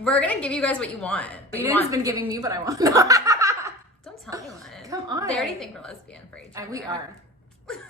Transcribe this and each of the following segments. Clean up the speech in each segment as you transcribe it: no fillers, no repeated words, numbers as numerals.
We're gonna give you guys what you want. Aiden's been giving me what I want. Don't tell anyone. Come on. They already think we're lesbian for each other. And we are.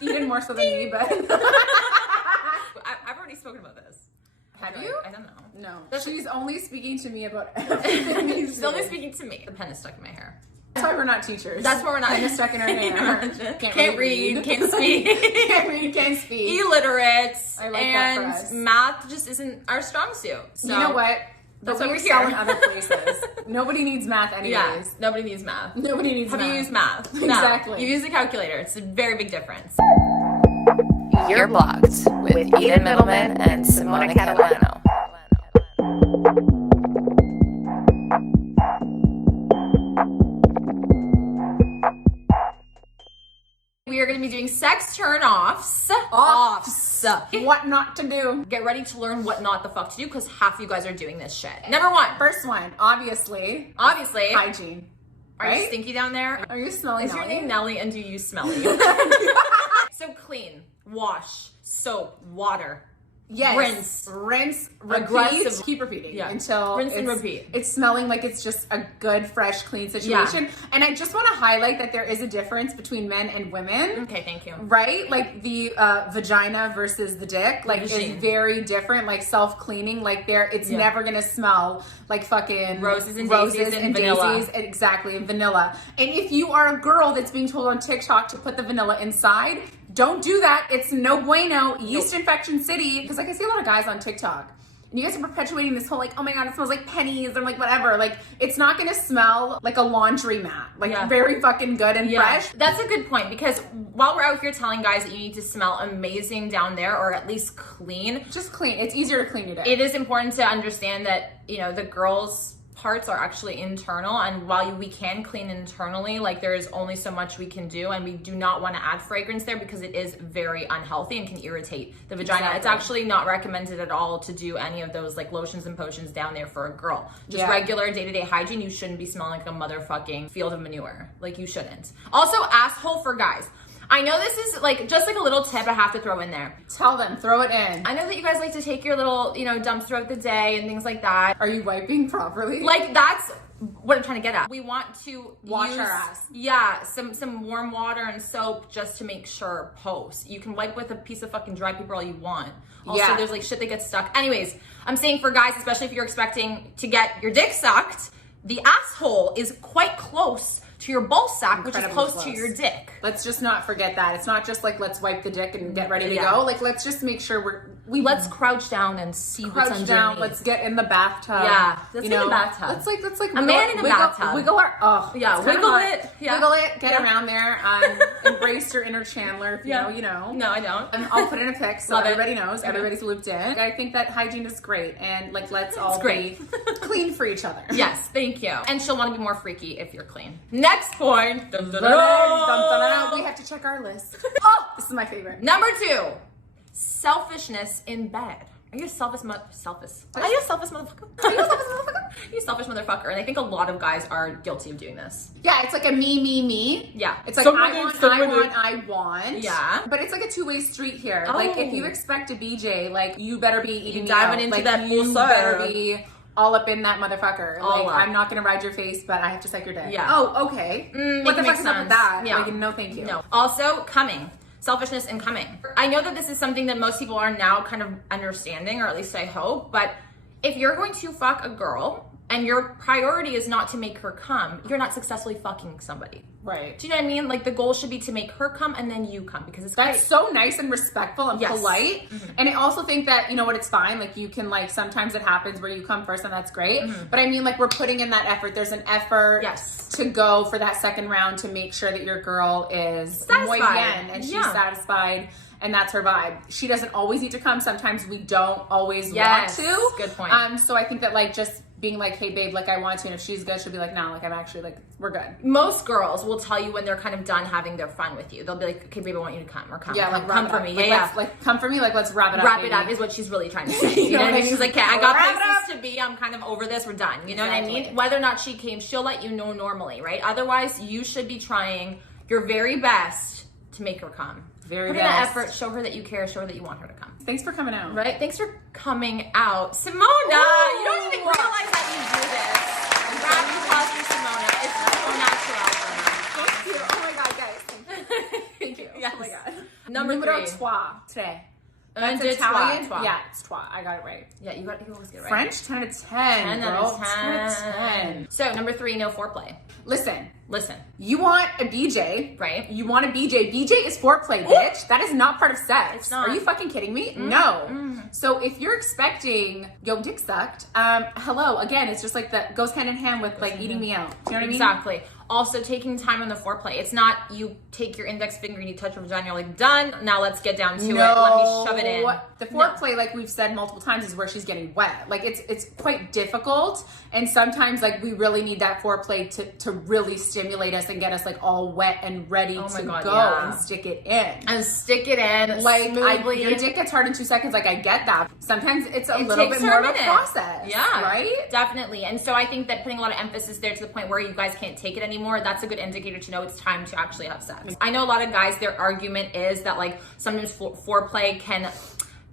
Eden more so than me, but... I've already spoken about this. Have you? I don't know. No. She's only speaking to me about everything. She's only speaking to me. The pen is stuck in my hair. That's why we're not teachers. That's why we're not. Pen is stuck in our hair. Can't read, can't speak. Can't read, can't speak. Illiterate. I like that for us. And math just isn't our strong suit. So you know what? That's what why we we're excel here. in other places. Nobody needs math anyways. Yeah, nobody needs math. Nobody needs Have math. you used math? No. Exactly. You use a calculator. It's a very big difference. You're Blocked with Eden Middleman and Simona Catalano. We are going to be doing sex turn-offs. Offs. What not to do. Get ready to learn what not the fuck to do because half of you guys are doing this shit. Number one. First one, obviously. Hygiene. Are you Right? stinky down there? Are you smelling Is your name Nelly and do you smelly? So clean, wash, soap, water. Yes. Rinse, repeat. Aggressive. Keep repeating Rinse until and it's- repeat. It's smelling like it's just a good, fresh, clean situation. Yeah. And I just want to highlight that there is a difference between men and women. Okay, thank you. Right? Like the vagina versus the dick, like is Hygiene. very different. Like self-cleaning, like it's never gonna smell like fucking Roses and daisies and vanilla. Exactly, and vanilla. And if you are a girl that's being told on TikTok to put the vanilla inside, don't do that. It's no bueno. Yeast infection city. Because like I see a lot of guys on TikTok. And you guys are perpetuating this whole like, oh my God, it smells like pennies or like whatever. Like it's not gonna smell like a laundry mat. Like very fucking good and fresh. That's a good point because while we're out here telling guys that you need to smell amazing down there or at least clean. Just clean. It's easier to clean your dick. It is important to understand that, you know, the girls' parts are actually internal, and while we can clean internally, like there is only so much we can do, and we do not want to add fragrance there because it is very unhealthy and can irritate the vagina. Exactly. It's actually not recommended at all to do any of those like lotions and potions down there for a girl. Just regular day-to-day hygiene. You shouldn't be smelling like a motherfucking field of manure. Like you shouldn't. Also, asshole for guys. I know this is like just like a little tip I have to throw in there. Tell them, throw it in. I know that you guys like to take your little, you know, dumps throughout the day and things like that. Are you wiping properly? Like that's what I'm trying to get at. We want to Wash use, our ass. Yeah, some warm water and soap just to make sure post. You can wipe with a piece of fucking dry paper all you want. Also, there's like shit that gets stuck. Anyways, I'm saying for guys, especially if you're expecting to get your dick sucked, the asshole is quite close to your ball sack, which is close to your dick. Let's just not forget that. It's not just like, let's wipe the dick and get ready to go. Like, let's just make sure let's crouch down and see what's crouch underneath. down. Let's get in the bathtub. Yeah, let's get in the bathtub. Let's like a man in a bathtub. Wiggle our, wiggle it. Yeah. Wiggle it, get around there. Embrace your inner Chandler. If you know, you know. No, I don't. And I'll put in a pic so Love everybody knows. Everybody's looped in. I think that hygiene is great. And like, let's all be clean for each other. Yes, thank you. And she'll want to be more freaky if you're clean. Next point. Dun, dun, dun, Dun. We have to check our list. Oh, this is my favorite. Number 2, selfishness in bed. Are you a selfish motherfucker? Are you a selfish motherfucker? You selfish motherfucker. And I think a lot of guys are guilty of doing this. Yeah, it's like a me. Yeah. It's like I want. Yeah. But it's like a two-way street here. Like if you expect a BJ, like you better be eating me diving out. into like, that you full better serve. be all up in that motherfucker. All like up. I'm not gonna ride your face, but I have to suck your dick. Yeah. Oh, okay. What the fuck is up with that? Yeah. Like, no, thank you. No. Also, coming. Selfishness and coming. I know that this is something that most people are now kind of understanding, or at least I hope, but if you're going to fuck a girl and your priority is not to make her come, you're not successfully fucking somebody. Right. Do you know what I mean? Like the goal should be to make her come and then you come because it's That's great. so nice and respectful and polite. And I also think that, you know what, it's fine. Like you can like, sometimes it happens where you come first and that's great. But I mean, like we're putting in that effort. There's an effort to go for that second round to make sure that your girl is muy bien and she's satisfied. And that's her vibe. She doesn't always need to come. Sometimes we don't always want to. Good point. So I think that like just being like, hey babe, like I want to, and if she's good, she'll be like, no, like I'm actually like, we're good. Most girls will tell you when they're kind of done having their fun with you. They'll be like, okay babe, I want you to come, or come. Yeah, like come for me. Like, like come for me, like let's wrap it up. Wrap it up is what she's really trying to say. You know what I mean? She's like, okay, I got places to be, I'm kind of over this, we're done. You know what I mean? Whether or not she came, she'll let you know normally, right? Otherwise, you should be trying your very best to make her come. Very Put in the effort, show her that you care, show her that you want her to come. Thanks for coming out. Right? Thanks for coming out. Simona, you don't even realize that you do this. Round of applause for Simona. It's so natural for me. Thank you. Oh my God, guys. Thank you. Yes. Oh my God. Number 3. Trois today. That's And Italian. trois. Yeah, it's trois. I got it right. Yeah, you always get it right. French, 10 out of 10. 10 bro. out of 10. 10 out of 10. So, number 3, no foreplay. Listen. You want a BJ. Right. You want a BJ. BJ is foreplay, bitch. That is not part of sex. It's not. Are you fucking kidding me? No. So if you're expecting yo dick sucked, hello. Again, it's just like that goes hand in hand with like eating me out. Do you know what I mean? Exactly. Also, taking time on the foreplay. It's not you take your index finger and you touch your vagina, you're like, done. Now let's get down to it. Let me shove it in. The foreplay, like we've said multiple times, is where she's getting wet. Like it's quite difficult. And sometimes like we really need that foreplay to really stimulate us and get us like all wet and ready to go and stick it in. And stick it in. Like your dick gets hard in 2 seconds. Like I get that. Sometimes it's a little bit more of a process. Yeah. Right? Definitely. And so I think that putting a lot of emphasis there to the point where you guys can't take it anymore, that's a good indicator to know it's time to actually have sex. I know a lot of guys, their argument is that like sometimes foreplay can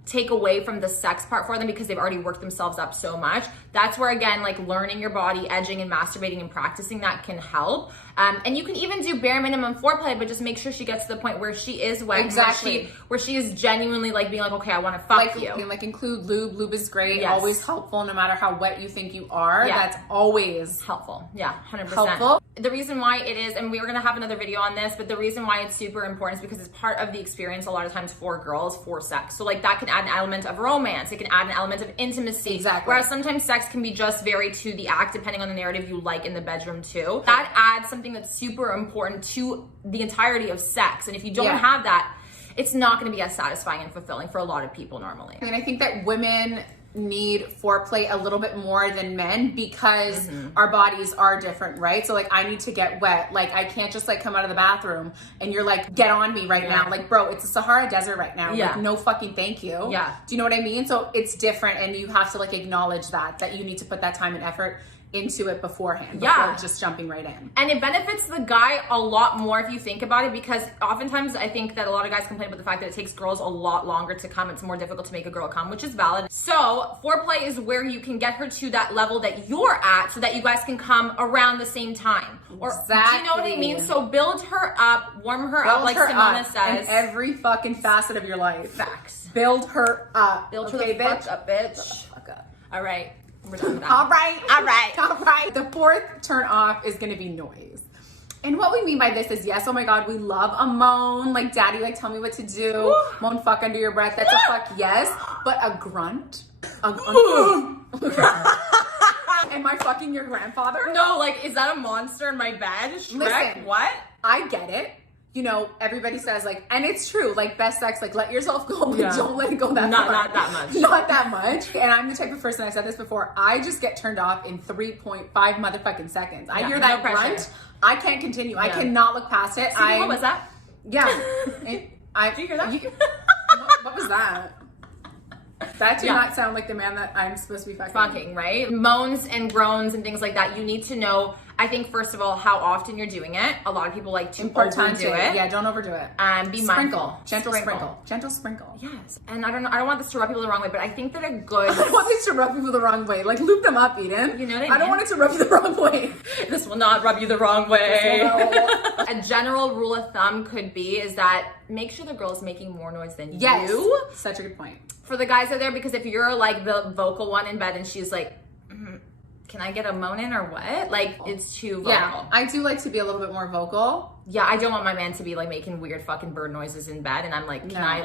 take away from the sex part for them because they've already worked themselves up so much. That's where, again, like learning your body, edging and masturbating and practicing that can help. And you can even do bare minimum foreplay, but just make sure she gets to the point where she is wet. Exactly. Where she is genuinely like being like, okay, I want to fuck you. Like include lube. Lube is great. Yes. Always helpful no matter how wet you think you are. Yeah. That's always helpful. Yeah, 100%. helpful. The reason why it is, and we're going to have another video on this, but the reason why it's super important is because it's part of the experience a lot of times for girls for sex. So like that can add an element of romance. It can add an element of intimacy. Exactly. Whereas sometimes sex can be just very to the act, depending on the narrative you like in the bedroom too. That adds something that's super important to the entirety of sex. And if you don't have that, it's not going to be as satisfying and fulfilling for a lot of people normally. And I think that women need foreplay a little bit more than men because our bodies are different, right? So like I need to get wet. Like I can't just like come out of the bathroom and you're like, get on me right now. Like bro, it's a Sahara Desert right now. Like no fucking thank you. Yeah. Do you know what I mean? So it's different and you have to like acknowledge that you need to put that time and effort into it beforehand before just jumping right in. And it benefits the guy a lot more if you think about it, because oftentimes I think that a lot of guys complain about the fact that it takes girls a lot longer to come. It's more difficult to make a girl come, which is valid. So foreplay is where you can get her to that level that you're at so that you guys can come around the same time. Or do you know what I mean? So build her up, warm her up, like Simona says. In every fucking facet of your life. Facts. Build her up. Build her the fuck up, bitch. Fuck up. All right. We're done with that. All right. The fourth turn off is going to be noise. And what we mean by this is, yes, oh my God, we love a moan. Like, daddy, like, tell me what to do. Moan fuck under your breath. That's a fuck, yes. But a grunt. Am I fucking your grandfather? No, like, is that a monster in my bed? Shrek? Listen, what? I get it. You know, everybody says like, and it's true, like best sex, like let yourself go, but don't let it go that far. Not that much. Not that much. And I'm the type of person, I've said this before, I just get turned off in 3.5 motherfucking seconds. I hear that grunt, I can't continue. I cannot look past it. What was that? Yeah. Did you hear that? What was that? That did not sound like the man that I'm supposed to be fucking. Right? Moans and groans and things like that. You need to know, I think, first of all, how often you're doing it. A lot of people like to overdo it. Yeah, don't overdo it. And be mindful. Gentle sprinkle. Yes. And I don't want this to rub people the wrong way, but I think that a good... I don't want this to rub people the wrong way. Like, loop them up, Eden. You know what I mean? I don't want it to rub you the wrong way. This will not rub you the wrong way. A general rule of thumb could be is that make sure the girl is making more noise than you. Such a good point. For the guys out there, because if you're like the vocal one in bed and she's like, can I get a moan in or what? Like, it's too vocal. Yeah, I do like to be a little bit more vocal. Yeah, I don't want my man to be like making weird fucking bird noises in bed and I'm like, can I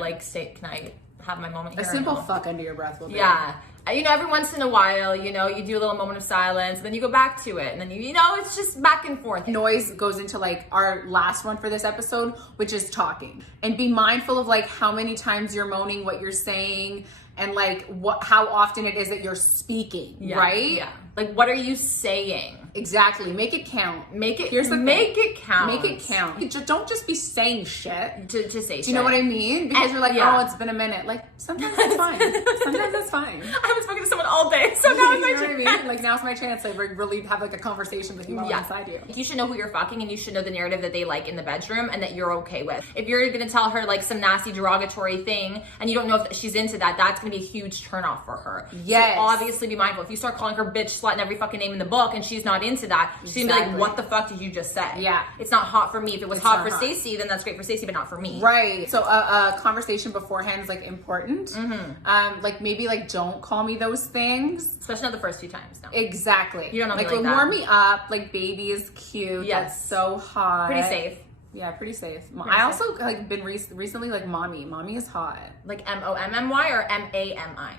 have my moment here? A simple fuck under your breath will do. Yeah. You know, every once in a while, you know, you do a little moment of silence, and then you go back to it, and then you know, it's just back and forth. Noise goes into like our last one for this episode, which is talking. And be mindful of like how many times you're moaning, what you're saying, and like how often it is that you're speaking, right? Yeah. Like, what are you saying? Exactly. Make it count. Make it. Here's the make it count. Make it count. Don't just be saying shit to say shit. Do you know what I mean? Because you're like, yeah. oh, it's been a minute. Like, sometimes that's fine. Sometimes that's fine. I haven't spoken to someone all day, so now it's my chance. You know what I mean? Like, now's my chance to really have like a conversation with you while I'm inside you. You should know who you're fucking, and you should know the narrative that they like in the bedroom and that you're okay with. If you're gonna tell her like some nasty derogatory thing and you don't know if she's into that, that's gonna be a huge turnoff for her. Yes. So obviously be mindful. If you start calling her bitch, slut, and every fucking name in the book and she's not into that, she's gonna be like, what the fuck did you just say? Yeah. It's not hot for me. If it was hot for Stacey, then that's great for Stacey, but not for me. Right. So a conversation beforehand is like important. Like maybe like don't call me those things. Especially not the first few times. No. Exactly. You don't know like, me like that. Warm me up. Like baby is cute. Yes. That's so hot. Pretty safe. Yeah, pretty safe. I also like been recently like mommy. Mommy is hot. Like MOMMY or MAMI?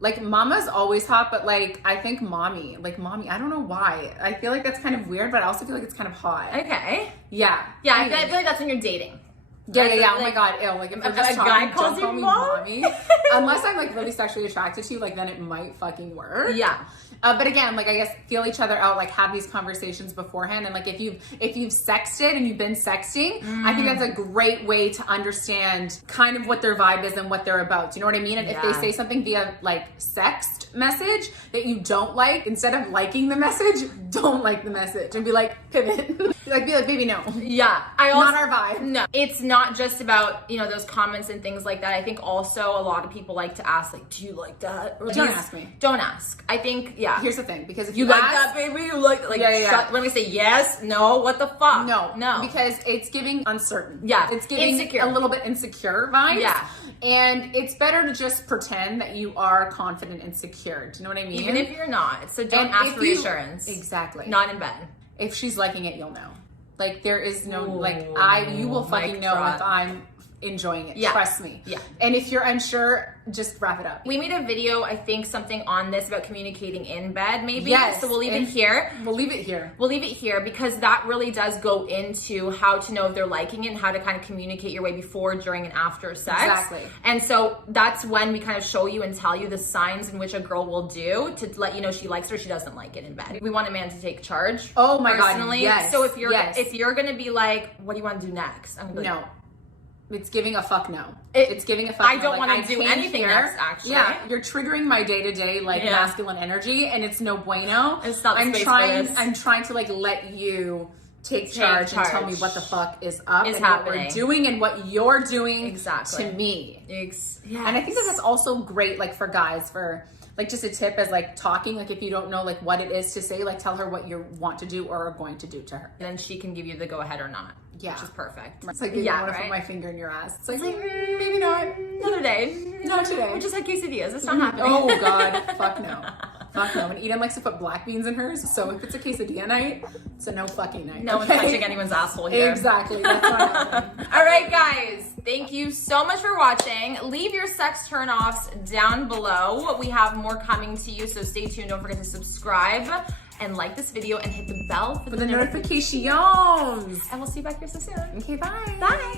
Like mama's always hot, but like I think mommy, I don't know why. I feel like that's kind of weird, but I also feel like it's kind of hot. Okay. Yeah. Yeah, I feel like that's when you're dating. Yeah. Oh my god, ew. Like if we're just talking, guy calls don't you call me mom? mommy. Unless I'm like really sexually attracted to you, like then it might fucking work. Yeah. But again, like I guess feel each other out, like have these conversations beforehand, and like if you've sexted and you've been sexting, I think that's a great way to understand kind of what their vibe is and what they're about. Do you know what I mean? And if they say something via like sext message that you don't like, instead of liking the message, don't like the message and be like pivot. be like baby, no. Yeah, not our vibe. No, it's not just about those comments and things like that. I think also a lot of people like to ask like, do you like that? Or don't ask me. Don't ask. I think Here's the thing, because if you like that, baby, you like when we say yes, no, what the fuck? No, because it's giving uncertain. Yeah, it's giving insecure. A little bit insecure vibes. Yeah, and it's better to just pretend that you are confident and secure. Do you know what I mean? Even if you're not, so don't ask for reassurance. Exactly. Not in bed. If she's liking it, you'll know. Like there is no you will fucking know if I'm enjoying it. Trust me. Yeah. And if you're unsure, just wrap it up. We made a video, I think, something on this about communicating in bed, maybe. Yes. So we'll leave it here. We'll leave it here. We'll leave it here because that really does go into how to know if they're liking it and how to kind of communicate your way before, during, and after sex. Exactly. And so that's when we kind of show you and tell you the signs in which a girl will do to let you know she likes it or she doesn't like it in bed. We want a man to take charge. Oh my personally. God, yes. So if you're gonna be like, what do you want to do next? I'm gonna be like, no. It's giving a fuck no. It's giving a fuck no. I don't want to do anything next, actually. Yeah, you're triggering my day-to-day masculine energy, and it's no bueno. It's not space for this. I'm trying to like let you take charge and tell me what the fuck is up and happening. what we're doing and what you're doing exactly to me. Yes. And I think that's also great, like for guys, for like just a tip as like talking, like if you don't know like what it is to say, like tell her what you want to do or are going to do to her. And then she can give you the go ahead or not. Yeah. Which is perfect. It's like, I want to put my finger in your ass. It's like maybe not. Another day. Not today. We just had quesadillas. It's not happening. Oh God. Fuck no. Fuck no. And Eden likes to put black beans in hers. So if it's a quesadilla night, it's a no fucking night. No one's touching anyone's asshole here. Exactly. That's not happening. All right, guys. Thank you so much for watching. Leave your sex turnoffs down below. We have more coming to you, so stay tuned. Don't forget to subscribe and like this video and hit the bell for the notifications. And we'll see you back here so soon. Okay, bye. Bye.